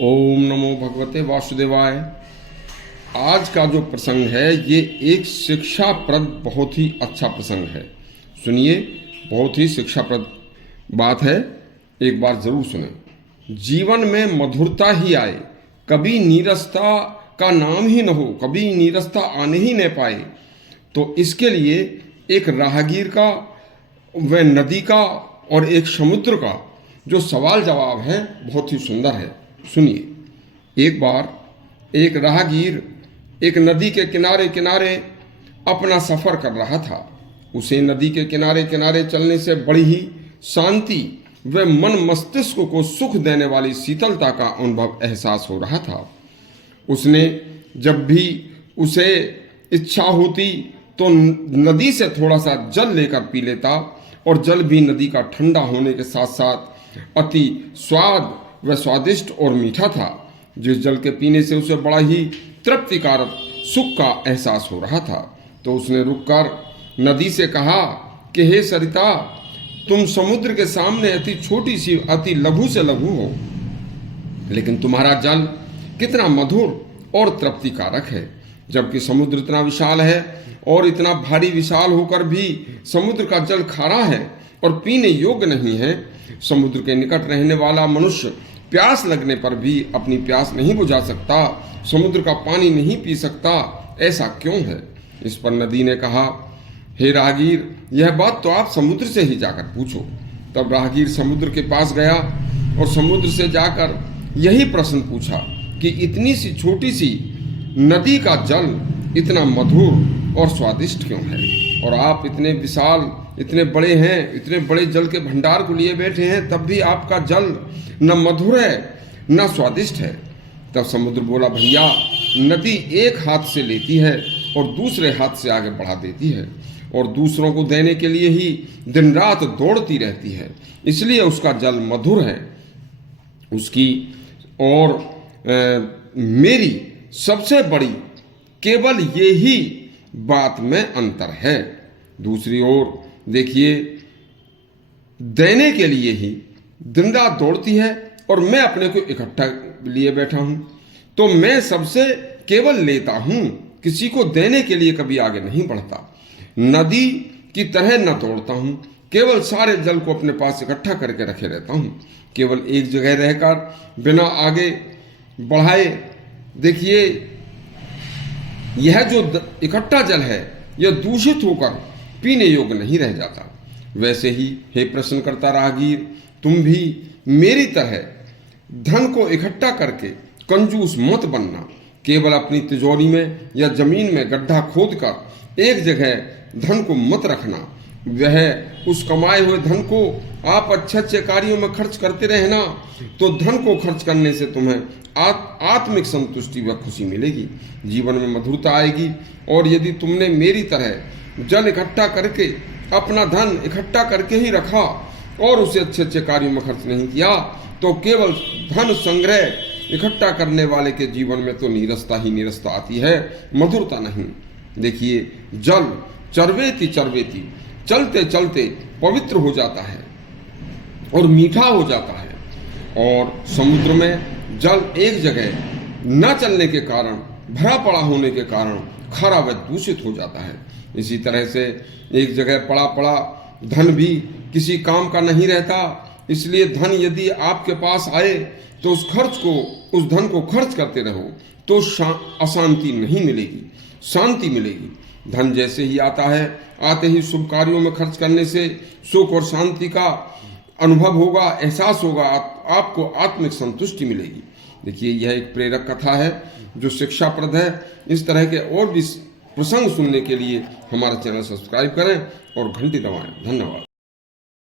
ओम नमो भगवते वासुदेवाय। आज का जो प्रसंग है ये एक शिक्षाप्रद बहुत ही अच्छा प्रसंग है। सुनिए, बहुत ही शिक्षाप्रद बात है, एक बार जरूर सुने। जीवन में मधुरता ही आए, कभी नीरसता का नाम ही न हो, कभी नीरसता आने ही न पाए, तो इसके लिए एक राहगीर का, वह नदी का और एक समुद्र का जो सवाल जवाब है बहुत ही सुंदर है। सुनिए। एक बार एक राहगीर एक नदी के किनारे किनारे अपना सफर कर रहा था। उसे नदी के किनारे किनारे चलने से बड़ी ही शांति व मन मस्तिष्क को सुख देने वाली शीतलता का अनुभव एहसास हो रहा था। उसने जब भी उसे इच्छा होती तो नदी से थोड़ा सा जल लेकर पी लेता, और जल भी नदी का ठंडा होने के साथ साथ अति स्वाद व स्वादिष्ट और मीठा था, जिस जल के पीने से उसे बड़ा ही तृप्तिकारक सुख का एहसास हो रहा था। तो उसने रुककर नदी से कहा कि हे सरिता, तुम समुद्र के सामने अति छोटी सी, अति लघु से लघु हो, लेकिन तुम्हारा जल कितना मधुर और तृप्तिकारक है। जबकि समुद्र इतना विशाल है और इतना भारी विशाल होकर भी समुद्र का जल खारा है और पीने योग्य नहीं है। समुद्र के निकट रहने वाला मनुष्य प्यास लगने पर भी अपनी प्यास नहीं बुझा सकता, समुद्र का पानी नहीं पी सकता, ऐसा क्यों है? इस पर नदी ने कहा, हे राहगीर, यह बात तो आप समुद्र से ही जाकर पूछो। तब राहगीर समुद्र के पास गया और समुद्र से जाकर यही प्रश्न पूछा कि इतनी सी छोटी सी नदी का जल इतना मधुर और स्वादिष्ट क्यों है, और आप इतने विशाल, इतने बड़े हैं, इतने बड़े जल के भंडार को लिए बैठे हैं, तब भी आपका जल न मधुर है न स्वादिष्ट है। तब समुद्र बोला, भैया, नदी एक हाथ से लेती है और दूसरे हाथ से आगे बढ़ा देती है, और दूसरों को देने के लिए ही दिन रात दौड़ती रहती है, इसलिए उसका जल मधुर है। उसकी और मेरी सबसे बड़ी केवल ये ही बात में अंतर है। दूसरी ओर देखिए, देने के लिए ही दिन रात दौड़ती है और मैं अपने को इकट्ठा लिए बैठा हूं, तो मैं सबसे केवल लेता हूं, किसी को देने के लिए कभी आगे नहीं बढ़ता। नदी की तरह न दौड़ता हूं, केवल सारे जल को अपने पास इकट्ठा करके रखे रहता हूं, केवल एक जगह रहकर बिना आगे बढ़ाए। देखिए, यह जो इकट्ठा जल है यह दूषित होकर पीने योग्य नहीं रह जाता। वैसे ही हे प्रश्नकर्ता राहगीर, तुम भी मेरी तरह धन को इकट्ठा करके कंजूस मत बनना। केवल अपनी तिजोरी में या जमीन में गड्ढा खोदकर एक जगह धन को मत रखना। वह उस कमाए हुए धन को आप अच्छे अच्छे कार्यों में खर्च करते रहना, तो धन को खर्च करने से तुम्हें आत्मिक संतुष्टि व खुशी मिलेगी, जीवन में मधुरता आएगी। और यदि तुमने मेरी तरह जल इकट्ठा करके, अपना धन इकट्ठा करके ही रखा और उसे अच्छे अच्छे कार्यों में खर्च नहीं किया, तो केवल धन संग्रह इकट्ठा करने वाले के जीवन में तो नीरसता ही नीरसता आती है, मधुरता नहीं। देखिए, जल चरवेती चरवेती, चलते चलते पवित्र हो जाता है और मीठा हो जाता है, और समुद्र में जल एक जगह न चलने के कारण, भरा पड़ा होने के कारण खारा व दूषित हो जाता है। इसी तरह से एक जगह पड़ा पड़ा धन भी किसी काम का नहीं रहता, इसलिए धन यदि आपके पास आए तो उस धन को खर्च करते रहो तो अशांति नहीं मिलेगी, शांति मिलेगी। धन जैसे ही आता है, आते ही शुभ कार्यों में खर्च करने से सुख और शांति का अनुभव होगा, एहसास होगा, आपको आत्मिक संतुष्टि मिलेगी। देखिए, यह एक प्रेरक कथा है जो शिक्षाप्रद है। इस तरह के और भी प्रसंग सुनने के लिए हमारा चैनल सब्सक्राइब करें और घंटी दबाएं। धन्यवाद।